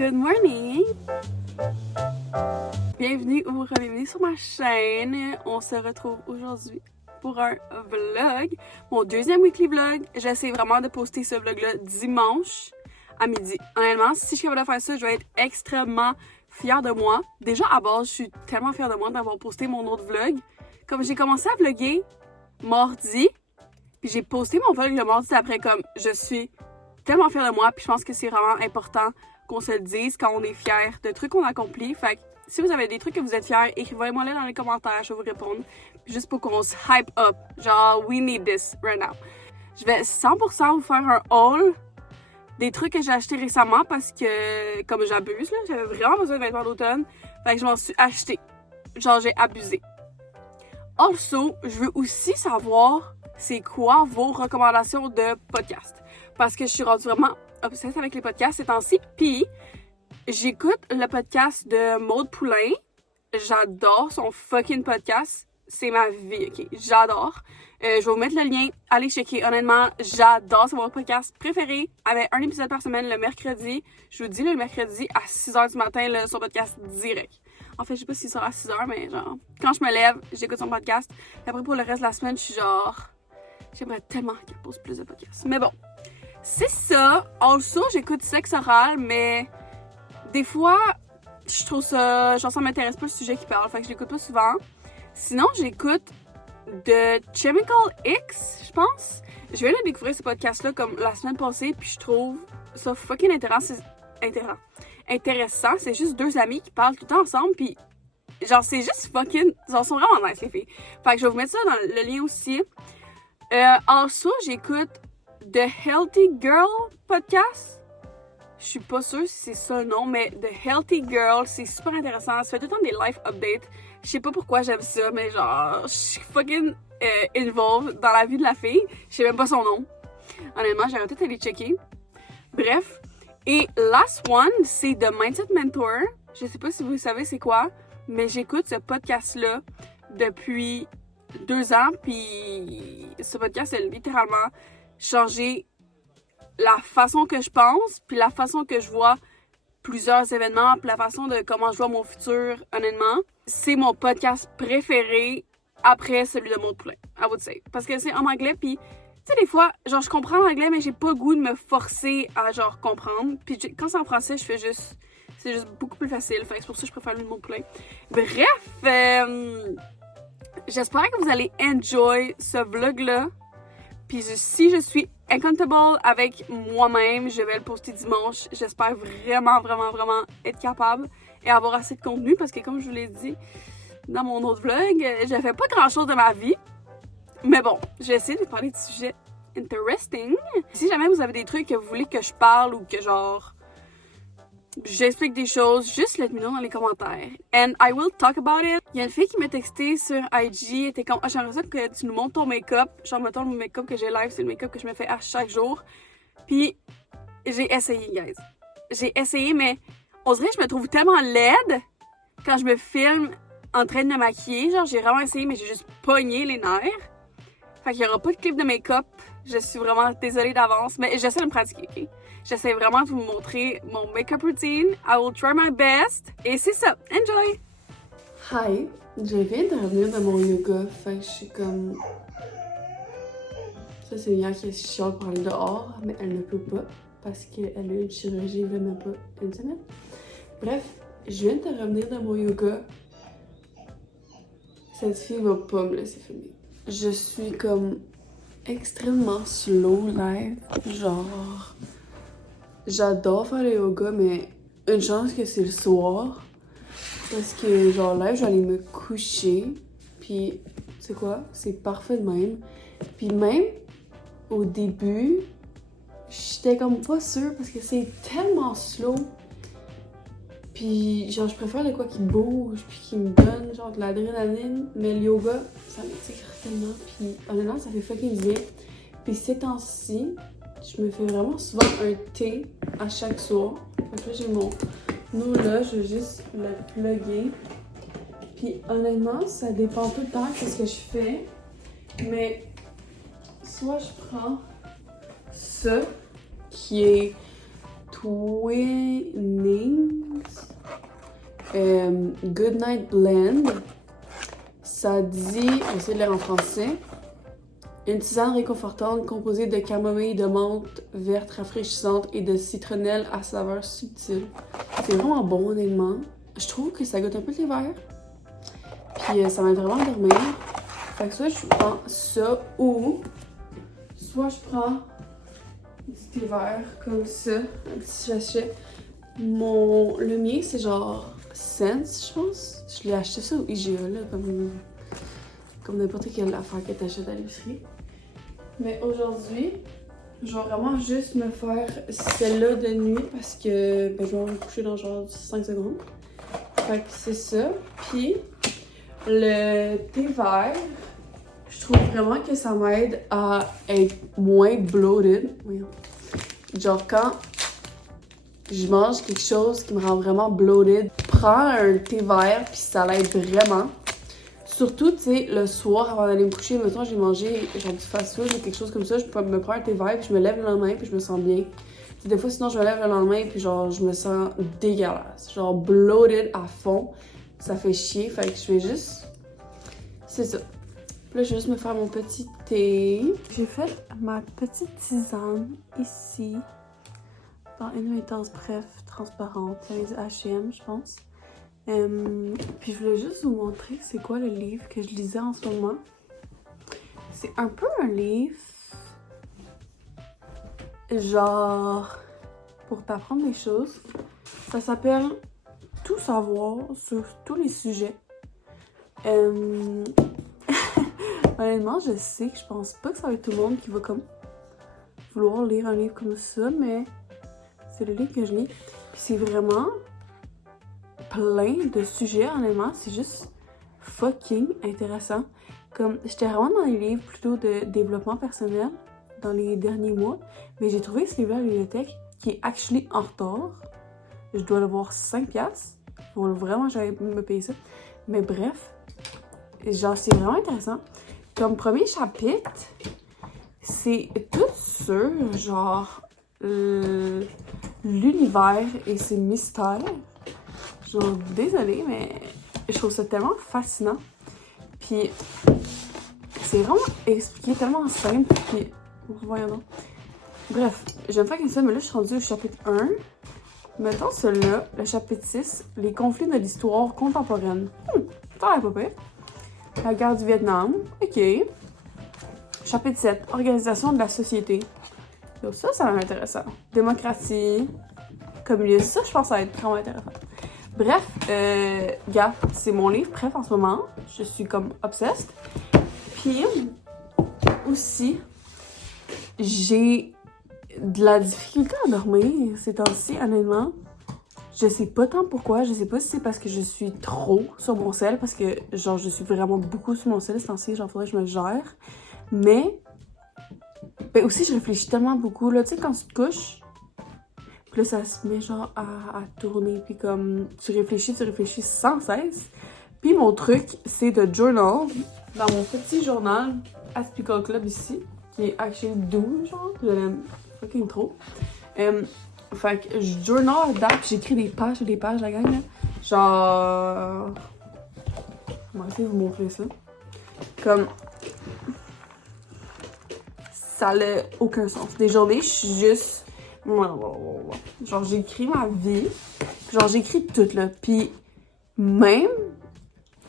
Good morning! Bienvenue ou bienvenue sur ma chaîne. On se retrouve aujourd'hui pour un vlog. Mon deuxième weekly vlog. J'essaie vraiment de poster ce vlog-là dimanche à midi. Honnêtement, si je suis capable de faire ça, je vais être extrêmement fière de moi. Déjà, à base, je suis tellement fière de moi d'avoir posté mon autre vlog. Comme j'ai commencé à vlogger mardi, puis j'ai posté mon vlog le mardi d'après, comme je suis tellement fière de moi, puis je pense que c'est vraiment important qu'on se le dise quand on est fier de trucs qu'on accomplit. Fait que si vous avez des trucs que vous êtes fiers, écrivez-moi là dans les commentaires, je vais vous répondre. Juste pour qu'on se hype up. Genre, we need this right now. Je vais 100% vous faire un haul des trucs que j'ai achetés récemment parce que, comme j'abuse, là, j'avais vraiment besoin de vêtements d'automne. Fait que je m'en suis acheté. Genre, j'ai abusé. Also, je veux aussi savoir c'est quoi vos recommandations de podcast. Parce que je suis rendue vraiment obsesse avec les podcasts ces temps-ci. Puis, j'écoute le podcast de Maude Poulain. J'adore son fucking podcast. C'est ma vie, ok? J'adore. Je vais vous mettre le lien. Allez checker. Honnêtement, j'adore. C'est mon podcast préféré. Avec un épisode par semaine le mercredi. Je vous dis le mercredi à 6h du matin, là, son podcast direct. En fait, je sais pas s'il sort à 6h, mais genre, quand je me lève, j'écoute son podcast. Et après, pour le reste de la semaine, je suis genre... J'aimerais tellement qu'elle pose plus de podcasts. Mais bon, c'est ça. Also, j'écoute Sexe Oral, mais des fois, je trouve ça... Genre, ça m'intéresse pas le sujet qui parle, fait que je l'écoute pas souvent. Sinon, j'écoute de Chemical X, je pense. Je viens de découvrir ce podcast-là comme la semaine passée, puis je trouve ça fucking intéressant. C'est juste deux amis qui parlent tout le temps ensemble, puis genre, c'est juste fucking... Genre, ils sont vraiment nice, les filles. Fait que je vais vous mettre ça dans le lien aussi. Also, j'écoute The Healthy Girl podcast. Je suis pas sûre si c'est ça le nom, mais The Healthy Girl, c'est super intéressant. Ça fait tout le temps des life updates. Je sais pas pourquoi j'aime ça, mais genre, je suis fucking involved dans la vie de la fille. Je sais même pas son nom. Honnêtement, j'aurais peut-être aller checker. Bref. Et last one, c'est The Mindset Mentor. Je sais pas si vous savez c'est quoi, mais j'écoute ce podcast-là depuis 2 ans, puis ce podcast a littéralement changé la façon que je pense, puis la façon que je vois plusieurs événements, puis la façon de comment je vois mon futur, honnêtement. C'est mon podcast préféré après celui de Maude Poulain, I would say. Parce que c'est en anglais, puis tu sais, des fois, genre, je comprends l'anglais, mais j'ai pas le goût de me forcer à, genre, comprendre. Puis quand c'est en français, je fais juste... C'est juste beaucoup plus facile, fait que c'est pour ça que je préfère le Maude Poulain. Bref, j'espère que vous allez enjoy ce vlog-là. Puis si je suis uncomfortable avec moi-même, je vais le poster dimanche. J'espère vraiment être capable et avoir assez de contenu parce que comme je vous l'ai dit dans mon autre vlog, je fais pas grand-chose de ma vie. Mais bon, je vais essayer de vous parler de sujets interesting. Si jamais vous avez des trucs que vous voulez que je parle ou que genre... j'explique des choses, juste let me know dans les commentaires. And I will talk about it. Il y a une fille qui m'a texté sur IG, elle était comme « Ah, j'aimerais ça que tu nous montres ton make-up. » Genre, mettons, le make-up que j'ai live, c'est le make-up que je me fais à chaque jour. Puis, j'ai essayé, guys. J'ai essayé, mais on dirait que je me trouve tellement laide quand je me filme en train de me maquiller. Genre, j'ai vraiment essayé, mais j'ai juste pogné les nerfs. Fait qu'il y aura pas de clip de make-up. Je suis vraiment désolée d'avance, mais j'essaie de me pratiquer, ok? J'essaie vraiment de vous montrer mon make-up routine. I will try my best. Et c'est ça. Enjoy! Hi! Je viens de revenir de mon yoga. Fait que je suis comme... Ça, c'est Mia qui est chiante pour aller dehors, mais elle ne peut pas parce qu'elle a eu une chirurgie il y a même pas une semaine. Bref, je viens de revenir de mon yoga. Cette fille va pas me laisser filmer. Je suis comme extrêmement slow live. Genre... J'adore faire le yoga, mais une chance que c'est le soir. Parce que, genre, là, j'allais me coucher. Puis, tu sais quoi? C'est parfait de même. Puis même, au début, j'étais comme pas sûre parce que c'est tellement slow. Puis, genre, je préfère de quoi qui bouge, puis qui me donne, genre, de l'adrénaline. Mais le yoga, ça m'attire tellement. Puis, honnêtement, ça fait fucking bien. Puis, ces temps-ci, je me fais vraiment souvent un thé à chaque soir. Fait que là, j'ai mon eau là, je vais juste le plugger. Puis honnêtement, ça dépend tout le temps de ce que je fais. Mais soit je prends ça, qui est Twinings Goodnight Blend. Ça dit, on va essayer de lire en français. Une tisane réconfortante composée de camomille, de menthe verte rafraîchissante et de citronnelle à saveur subtile. C'est vraiment bon, honnêtement. Je trouve que ça goûte un peu l'hiver. Puis ça m'aide vraiment à dormir. Fait que soit je prends ça ou soit je prends du thé vert comme ça, un petit sachet. Le mien, c'est genre Sense, je pense. Je l'ai acheté ça au IGA, là, comme n'importe quelle affaire que t'achètes à l'épicerie. Mais aujourd'hui, je vais vraiment juste me faire celle-là de nuit parce que je vais me coucher dans genre 5 secondes. Fait que c'est ça. Puis le thé vert, je trouve vraiment que ça m'aide à être moins bloated. Genre quand je mange quelque chose qui me rend vraiment bloated, prends un thé vert puis ça l'aide vraiment. Surtout, tu sais, le soir avant d'aller me coucher, mettons, j'ai mangé genre du fast-food ou quelque chose comme ça, je peux me prendre un thé vert puis je me lève le lendemain puis je me sens bien. T'sais, des fois, sinon, je me lève le lendemain puis genre, je me sens dégueulasse. Genre, bloated à fond. Ça fait chier, fait que je fais juste... C'est ça. Puis là, je vais juste me faire mon petit thé. J'ai fait ma petite tisane ici. Dans une métasse bref, transparente. Ça vient du H&M, je pense. Puis je voulais juste vous montrer c'est quoi le livre que je lisais en ce moment. C'est un peu un livre genre pour t'apprendre des choses. Ça s'appelle Tout savoir sur tous les sujets. Honnêtement, je sais que je pense pas que ça va être tout le monde qui va comme vouloir lire un livre comme ça, mais c'est le livre que je lis. Puis c'est vraiment plein de sujets, honnêtement. C'est juste fucking intéressant. Comme, j'étais vraiment dans les livres plutôt de développement personnel dans les derniers mois, mais j'ai trouvé ce livre-là à la bibliothèque qui est actually en retard. Je dois le voir 5$. Faut vraiment que j'aille me payer ça. Mais bref, genre, c'est vraiment intéressant. Comme premier chapitre, c'est tout sur, genre, l'univers et ses mystères. Genre, désolée, mais je trouve ça tellement fascinant. Puis, c'est vraiment expliqué tellement simple. Puis, voyons donc. Bref, j'aime faire comme ça, mais là, je suis rendue au chapitre 1. Mettons celui-là, le chapitre 6, les conflits de l'histoire contemporaine. Ça a l'air pas pire. La guerre du Vietnam. OK. Chapitre 7, organisation de la société. Donc ça va être intéressant. Démocratie, communisme, ça, je pense que ça va être vraiment intéressant. Bref, gars, c'est mon livre préf en ce moment. Je suis comme obsessed. Puis, aussi, j'ai de la difficulté à dormir ces temps-ci, honnêtement. Je sais pas tant pourquoi. Je sais pas si c'est parce que je suis trop sur mon cell, parce que, genre, je suis vraiment beaucoup sur mon cell ces temps-ci. Genre, faudrait que je me gère. Mais, ben aussi, je réfléchis tellement beaucoup, là. Tu sais, quand tu te couches, puis là, ça se met, genre, à tourner. Puis comme, tu réfléchis sans cesse. Puis mon truc, c'est de journal. Dans mon petit journal, Aspical Club ici, qui est actually 12, genre. Je l'aime fucking trop. Fait que je journal dedans, puis j'écris des pages et des pages, la gang, là. Genre... On va essayer de vous montrer ça. Comme... Ça n'a aucun sens. Des journées, je suis juste... Genre, j'écris ma vie. Genre, j'écris tout, là. Puis, même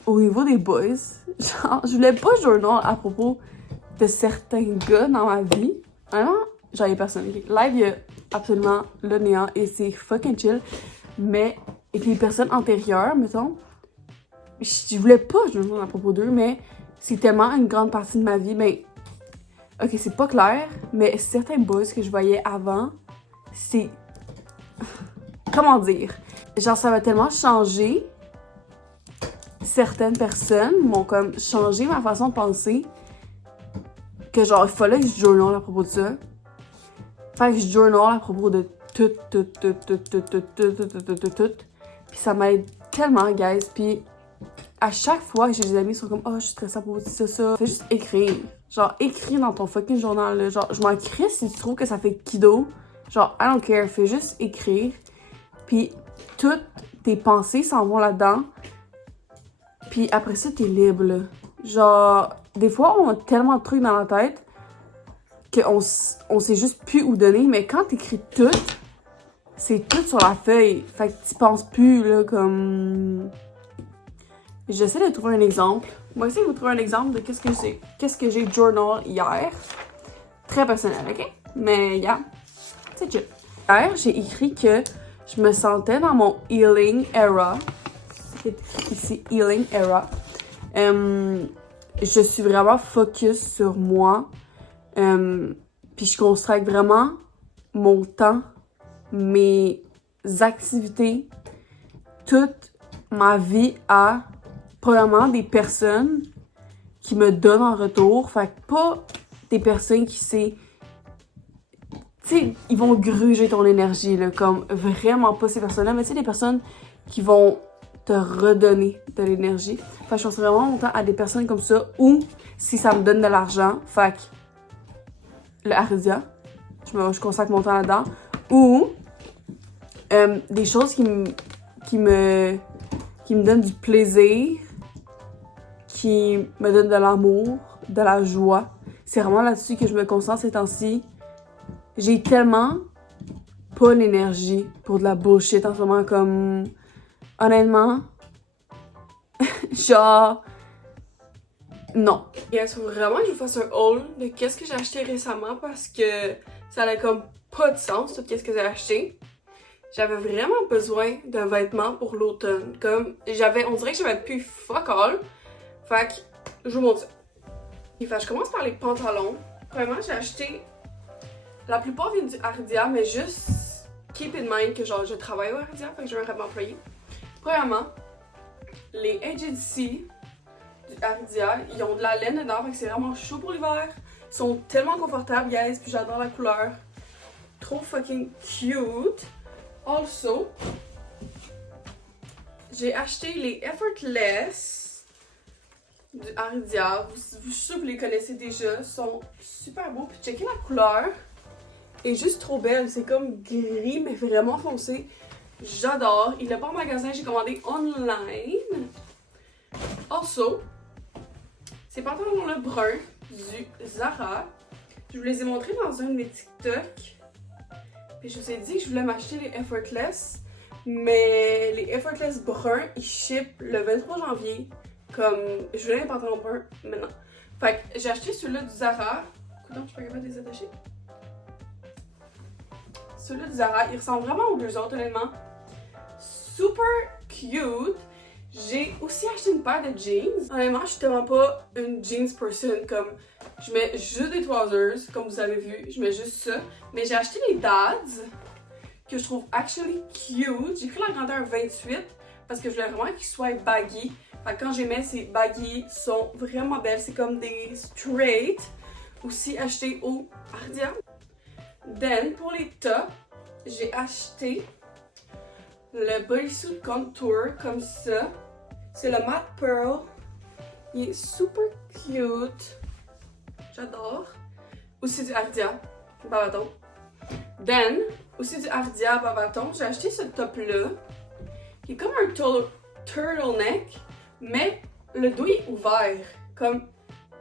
au niveau des boys, genre, je voulais pas journal à propos de certains gars dans ma vie. Vraiment, genre, il y a personne. Live, il y a absolument le néant et c'est fucking chill. Mais, avec les personnes antérieures, mettons, je voulais pas journal à propos d'eux, mais c'est tellement une grande partie de ma vie. Mais, ok, c'est pas clair, mais certains boys que je voyais avant, c'est... Comment dire? Genre, ça m'a tellement changé. Certaines personnes m'ont comme changé ma façon de penser que genre, il fallait que je journal à propos de ça. Fait que je journal à propos de tout. Puis ça m'aide tellement, guys. Puis à chaque fois que j'ai des amis qui sont comme « Oh, je suis stressée à propos de ça. » Fais juste écrire. Genre, écris dans ton fucking journal, là. Genre, je m'en crisse si tu trouves que ça fait kido. Genre, I don't care, fais juste écrire. Puis toutes tes pensées s'en vont là-dedans. Puis après ça, t'es libre, là. Genre, des fois, on a tellement de trucs dans la tête qu'on sait juste plus où donner. Mais quand t'écris tout, c'est tout sur la feuille. Fait que tu penses plus, là, comme... J'essaie de trouver un exemple. Moi, essayer de vous trouver un exemple de qu'est-ce que j'ai journal hier. Très personnel, OK? Mais, yeah, c'est chill. Hier, j'ai écrit que je me sentais dans mon healing era. C'est écrit ici, healing era. Je suis vraiment focus sur moi. Puis je consacre vraiment mon temps, mes activités, toute ma vie à, premièrement, des personnes qui me donnent en retour. Fait que pas des personnes qui c'est... Tu sais, ils vont gruger ton énergie, là, comme vraiment pas ces personnes-là, mais tu sais, des personnes qui vont te redonner de l'énergie. Fait que je pense vraiment mon temps à des personnes comme ça, ou si ça me donne de l'argent, fait que le Ardia, je consacre mon temps là-dedans, ou des choses qui me donnent du plaisir, qui me donnent de l'amour, de la joie. C'est vraiment là-dessus que je me concentre ces temps-ci. J'ai tellement pas l'énergie pour de la bullshit en ce moment, comme... Honnêtement, genre... Non. Il faut vraiment que je vous fasse un haul de qu'est-ce que j'ai acheté récemment parce que ça n'a comme pas de sens, tout qu'est-ce que j'ai acheté. J'avais vraiment besoin de vêtements pour l'automne. Comme, on dirait que j'avais plus fuck all. Fait que, je vous montre ça. Fait que je commence par les pantalons. Premièrement, j'ai acheté... La plupart viennent du Ardia, mais juste keep in mind que genre je travaille au Ardia, fait que j'ai un rêve employé. Premièrement, les agency du Ardia, ils ont de la laine dedans, fait que c'est vraiment chaud pour l'hiver. Ils sont tellement confortables, guys, puis j'adore la couleur. Trop fucking cute. Also, j'ai acheté les Effortless du Ardia. Je suis sûre que vous les connaissez déjà. Ils sont super beaux. Puis checkez la couleur. Elle est juste trop belle. C'est comme gris, mais vraiment foncé. J'adore. Il l'a pas en magasin, j'ai commandé online. Also, ces pantalons-là bruns du Zara. Je vous les ai montrés dans un de mes TikTok. Puis je vous ai dit que je voulais m'acheter les Effortless. Mais les Effortless bruns, ils ship le 23 janvier. Comme, je voulais les pantalons bruns maintenant. Fait que j'ai acheté ceux-là du Zara. Écoute, je suis pas capable de les attacher. Ceux-là du Zara, ils ressemblent vraiment aux deux autres, honnêtement. Super cute. J'ai aussi acheté une paire de jeans. Honnêtement, je suis tellement pas une jeans person. Comme, je mets juste des trousers, comme vous avez vu. Je mets juste ça. Mais j'ai acheté les Dads, que je trouve actually cute. J'ai pris la grandeur 28, parce que je voulais vraiment qu'ils soient baggy. Fait que quand j'ai mis ces baggy, sont vraiment belles. C'est comme des straight. Aussi acheté au Ardia. Then, pour les tops, j'ai acheté le bodysuit contour comme ça. C'est le matte pearl. Il est super cute. J'adore. Aussi du Ardia, Babaton. Then, aussi du Ardia, Babaton, j'ai acheté ce top-là. Qui est comme un turtleneck, mais le dos est ouvert. Comme,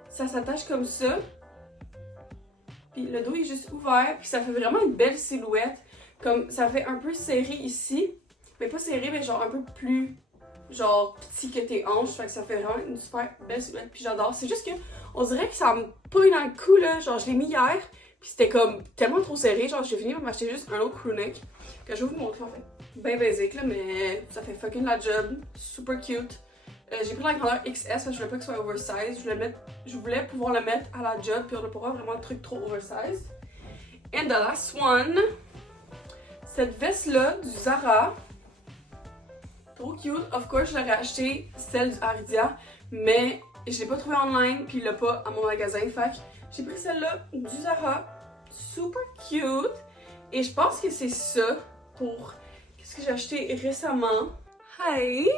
ça s'attache comme ça. Puis le dos est juste ouvert, puis ça fait vraiment une belle silhouette. Comme ça fait un peu serré ici, mais pas serré, mais genre un peu plus genre petit que tes hanches. Fait que ça fait vraiment une super belle silhouette, puis j'adore. C'est juste que on dirait que ça me pogne dans le cou là. Genre je l'ai mis hier, puis c'était comme tellement trop serré. Genre j'ai fini par m'acheter juste un autre crewneck que je vais vous montrer en fait. Ben basic là, mais ça fait fucking la job. Super cute. J'ai pris la grandeur XS parce que je voulais pas que ce soit oversize. Je voulais pouvoir le mettre à la job puis on n'a pas vraiment de trucs trop oversize. And the last one, cette veste-là du Zara. Trop cute. Of course, je l'aurais acheté celle du Ardia, mais je l'ai pas trouvée online puis il l'a pas à mon magasin. Fait que j'ai pris celle-là du Zara. Super cute. Et je pense que c'est ça pour qu'est-ce que j'ai acheté récemment. Hi!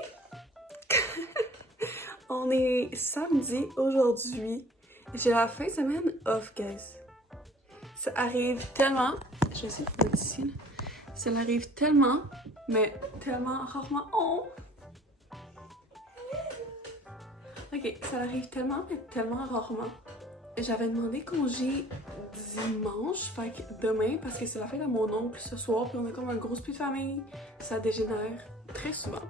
On est samedi aujourd'hui. J'ai la fin de semaine off, guys. Ça arrive tellement Je vais essayer de vous mettre ici. Là. Ça l'arrive tellement, mais tellement rarement. Oh! Ok, ça arrive tellement, mais tellement rarement. J'avais demandé congé dimanche, fait que demain, parce que c'est la fête à mon oncle ce soir, puis on est comme un gros split de famille. Ça dégénère très souvent.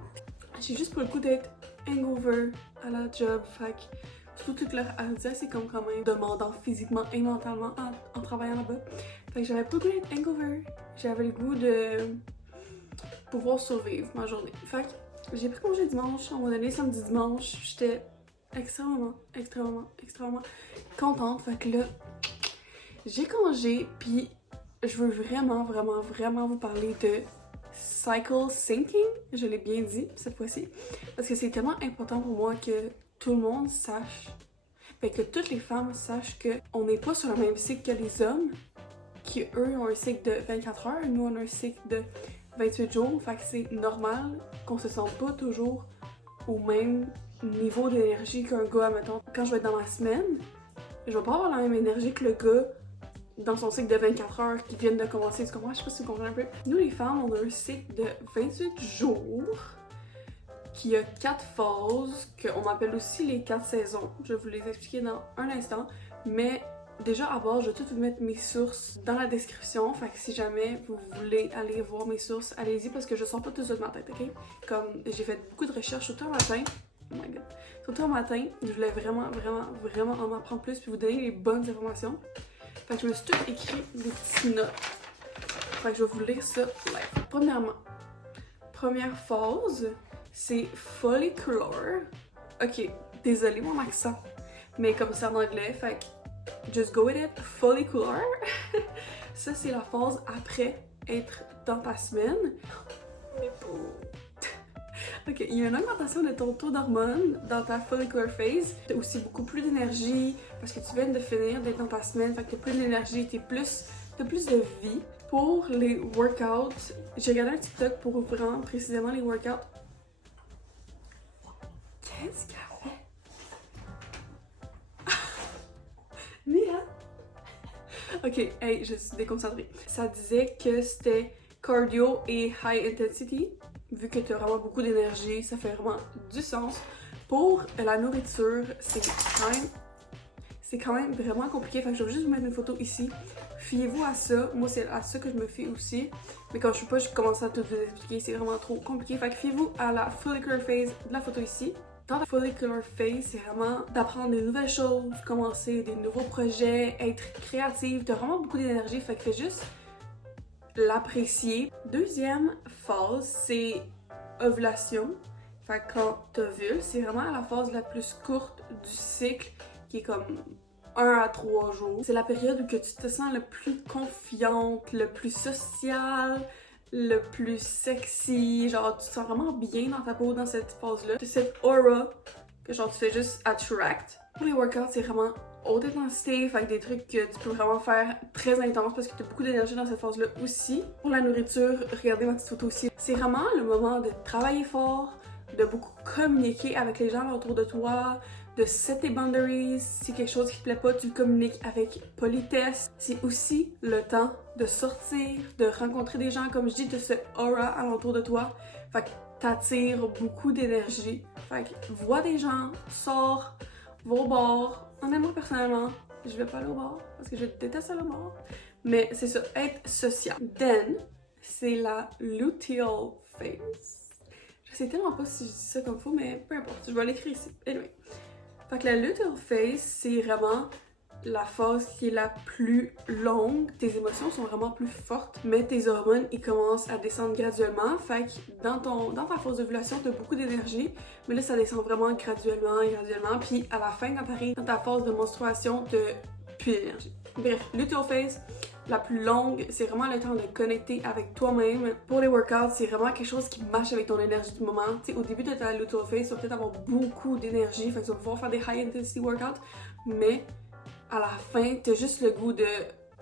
J'ai juste pour le coup d'être hangover à la job, fait que toute leur hardiesse, c'est comme quand même demandant physiquement et mentalement en travaillant là-bas. Fait que j'avais pas le goût d'être hangover. J'avais le goût de pouvoir survivre ma journée. Fait que j'ai pris congé dimanche, on m'a donné samedi dimanche, j'étais extrêmement contente. Fait que là, j'ai congé, puis je veux vraiment vous parler de cycle syncing, je l'ai bien dit cette fois-ci, parce que c'est tellement important pour moi que tout le monde sache, que toutes les femmes sachent qu'on n'est pas sur le même cycle que les hommes, qui eux ont un cycle de 24 heures, nous on a un cycle de 28 jours, fait que c'est normal qu'on se sente pas toujours au même niveau d'énergie qu'un gars, mettons. Quand je vais être dans ma semaine, je vais pas avoir la même énergie que le gars dans son cycle de 24 heures qui vient de commencer. Tu comprends? Je sais pas si vous comprenez un peu. Nous, les femmes, on a un cycle de 28 jours qui a 4 phases, qu'on appelle aussi les 4 saisons. Je vais vous les expliquer dans un instant. Mais déjà, à bord, je vais tout vous mettre mes sources dans la description. Fait que si jamais vous voulez aller voir mes sources, allez-y parce que je sors pas tout ça de ma tête, ok? Comme j'ai fait beaucoup de recherches surtout le matin. Oh my god. Surtout au matin, je voulais vraiment en apprendre plus puis vous donner les bonnes informations. Fait que je me suis tout écrit des petites notes. Fait que je vais vous lire ça live. Premièrement, première phase, c'est follicular. Ok, désolé mon accent, mais comme c'est en anglais, fait que just go with it. Follicular. Ça, c'est la phase après être dans ta semaine. Mais pour... Ok, il y a une augmentation de ton taux d'hormones dans ta follicular phase. T'as aussi beaucoup plus d'énergie parce que tu viens de finir d'être dans ta semaine, fait que t'as plus d'énergie, t'as plus de vie. Pour les workouts, j'ai regardé un TikTok pour vraiment précisément les workouts. Qu'est-ce qu'elle fait? Mia! Ok, hey, je suis déconcentrée. Ça disait que c'était cardio et high intensity. Vu que tu as vraiment beaucoup d'énergie, ça fait vraiment du sens. Pour la nourriture, c'est quand même vraiment compliqué. Fait que je vais juste vous mettre une photo ici. Fiez-vous à ça. Moi, c'est à ça que je me fie aussi. Mais quand je suis pas, je commence à tout vous expliquer. C'est vraiment trop compliqué. Fait que fiez-vous à la follicular phase de la photo ici. Dans la follicular phase, c'est vraiment d'apprendre des nouvelles choses, commencer des nouveaux projets, être créative. Tu as vraiment beaucoup d'énergie. Fait que fais juste l'apprécier. Deuxième phase, c'est ovulation. Fait que quand t'ovules, c'est vraiment la phase la plus courte du cycle, qui est comme 1 à 3 jours. C'est la période où que tu te sens le plus confiante, le plus sociale, le plus sexy. Genre, tu te sens vraiment bien dans ta peau dans cette phase-là. Tu as cette aura que genre tu fais juste attract. Pour les workouts, c'est vraiment haute intensité, fait que des trucs que tu peux vraiment faire très intenses parce que tu as beaucoup d'énergie dans cette phase-là aussi. Pour la nourriture, regardez ma petite photo aussi. C'est vraiment le moment de travailler fort, de beaucoup communiquer avec les gens autour de toi, de set tes boundaries. Si quelque chose qui te plaît pas, tu le communiques avec politesse. C'est aussi le temps de sortir, de rencontrer des gens, comme je dis, de ce aura alentour de toi. Fait que t'attires beaucoup d'énergie. Fait que vois des gens, sors, va au bar. Honnêtement, personnellement, je vais pas aller au bar parce que je déteste aller au bar. Mais c'est ça, être social. Then, c'est la luteal phase. Je sais tellement pas si je dis ça comme faux, mais peu importe, je vais l'écrire ici. Anyway. Fait que la luteal phase, c'est vraiment la phase qui est la plus longue. Tes émotions sont vraiment plus fortes, mais tes hormones, ils commencent à descendre graduellement. Fait que dans ta phase d'ovulation, t'as beaucoup d'énergie, mais là, ça descend vraiment graduellement. Puis à la fin, quand t'arrives dans ta phase de menstruation, t'as plus d'énergie. Bref, luteal phase, la plus longue, c'est vraiment le temps de connecter avec toi-même. Pour les workouts, c'est vraiment quelque chose qui marche avec ton énergie du moment. T'sais, au début de ta luteal phase, tu vas peut-être avoir beaucoup d'énergie, fait que tu vas pouvoir faire des high intensity workouts, mais à la fin, t'as juste le goût de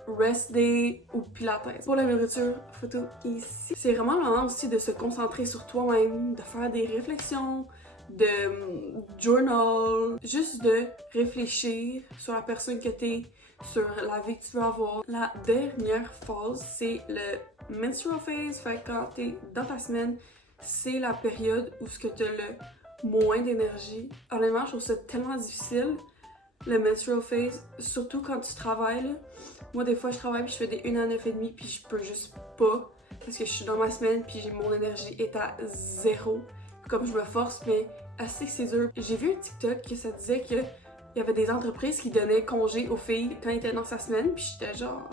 rest day ou pilates. Pour la nourriture, photo ici. C'est vraiment le moment aussi de se concentrer sur toi-même, de faire des réflexions, de journal, juste de réfléchir sur la personne que t'es, sur la vie que tu veux avoir. La dernière phase, c'est le menstrual phase. Fait que quand t'es dans ta semaine, c'est la période où tu as le moins d'énergie. Honnêtement, je trouve ça tellement difficile, le menstrual phase, surtout quand tu travailles. Là. Moi, des fois, je travaille puis je fais des 1 à 9h30 puis je peux juste pas parce que je suis dans ma semaine puis mon énergie est à 0. Comme je me force, mais assez que c'est dur. J'ai vu un TikTok que ça disait que il y avait des entreprises qui donnaient congé aux filles quand elles étaient dans sa semaine, puis j'étais genre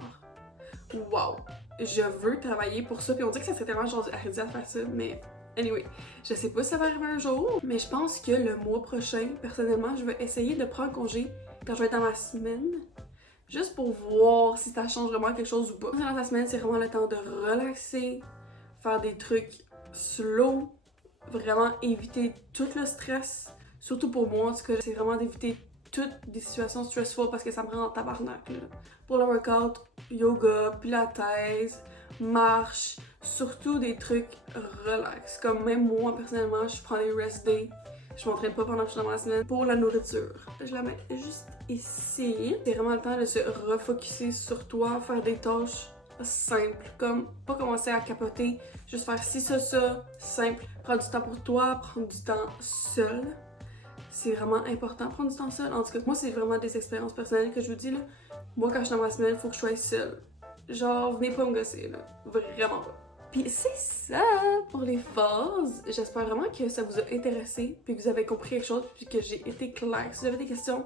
wow, je veux travailler pour ça, puis on dit que ça serait tellement genre arrêter à faire ça, mais anyway, je sais pas si ça va arriver un jour, mais je pense que le mois prochain, personnellement, je vais essayer de prendre congé quand je vais être dans ma semaine, juste pour voir si ça change vraiment quelque chose ou pas. Dans la semaine, c'est vraiment le temps de relaxer, faire des trucs slow, vraiment éviter tout le stress, surtout pour moi en tout cas, c'est vraiment d'éviter toutes des situations stressful parce que ça me rend en tabarnak là. Pour le workout, yoga, pilates, marche, surtout des trucs relax. Comme même moi personnellement, je prends des rest days. Je m'entraîne pas pendant que je suis dans ma semaine. Pour la nourriture, je la mets juste ici. C'est vraiment le temps de se refocuser sur toi, faire des tâches simples, comme pas commencer à capoter, juste faire ci, ça, simple. Prendre du temps pour toi, prendre du temps seul. C'est vraiment important, prendre du temps seul. En tout cas, moi, c'est vraiment des expériences personnelles que je vous dis, là. Moi, quand je suis dans ma semaine, il faut que je sois seule. Genre, venez pas me gosser, là. Vraiment pas. Puis c'est ça pour les phases. J'espère vraiment que ça vous a intéressé, puis que vous avez compris quelque chose, puis que j'ai été claire. Si vous avez des questions,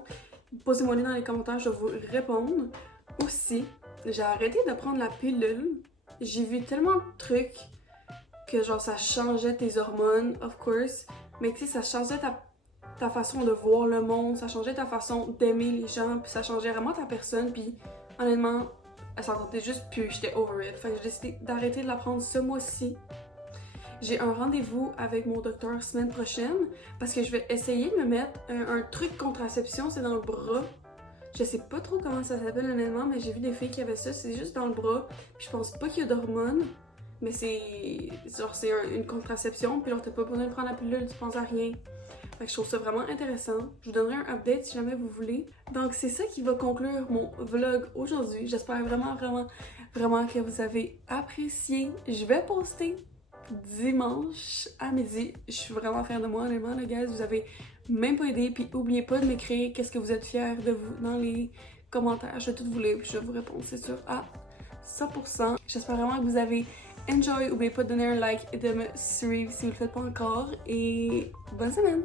posez-moi-les dans les commentaires, je vais vous répondre. Aussi, j'ai arrêté de prendre la pilule. J'ai vu tellement de trucs que genre ça changeait tes hormones, of course, mais tu sais, ça changeait ta façon de voir le monde, ça changeait ta façon d'aimer les gens, puis ça changeait vraiment ta personne, puis honnêtement, elle s'entendait juste plus, j'étais over it. Fait que j'ai décidé d'arrêter de la prendre ce mois-ci. J'ai un rendez-vous avec mon docteur semaine prochaine parce que je vais essayer de me mettre un truc contraception, c'est dans le bras. Je sais pas trop comment ça s'appelle honnêtement, mais j'ai vu des filles qui avaient ça, c'est juste dans le bras. Puis je pense pas qu'il y a d'hormones, mais c'est genre c'est une contraception, puis alors t'as pas besoin de prendre la pilule, tu penses à rien. Fait que je trouve ça vraiment intéressant. Je vous donnerai un update si jamais vous voulez. Donc c'est ça qui va conclure mon vlog aujourd'hui. J'espère vraiment que vous avez apprécié. Je vais poster dimanche à midi. Je suis vraiment fière de moi, honnêtement, les gars. Vous avez même pas aidé. Puis n'oubliez pas de m'écrire qu'est-ce que vous êtes fiers de vous dans les commentaires. Je vais tout vous lire puis je vais vous répondre, c'est sûr, à 100%. J'espère vraiment que vous avez enjoy. N'oubliez pas de donner un like et de me suivre si vous le faites pas encore. Et bonne semaine!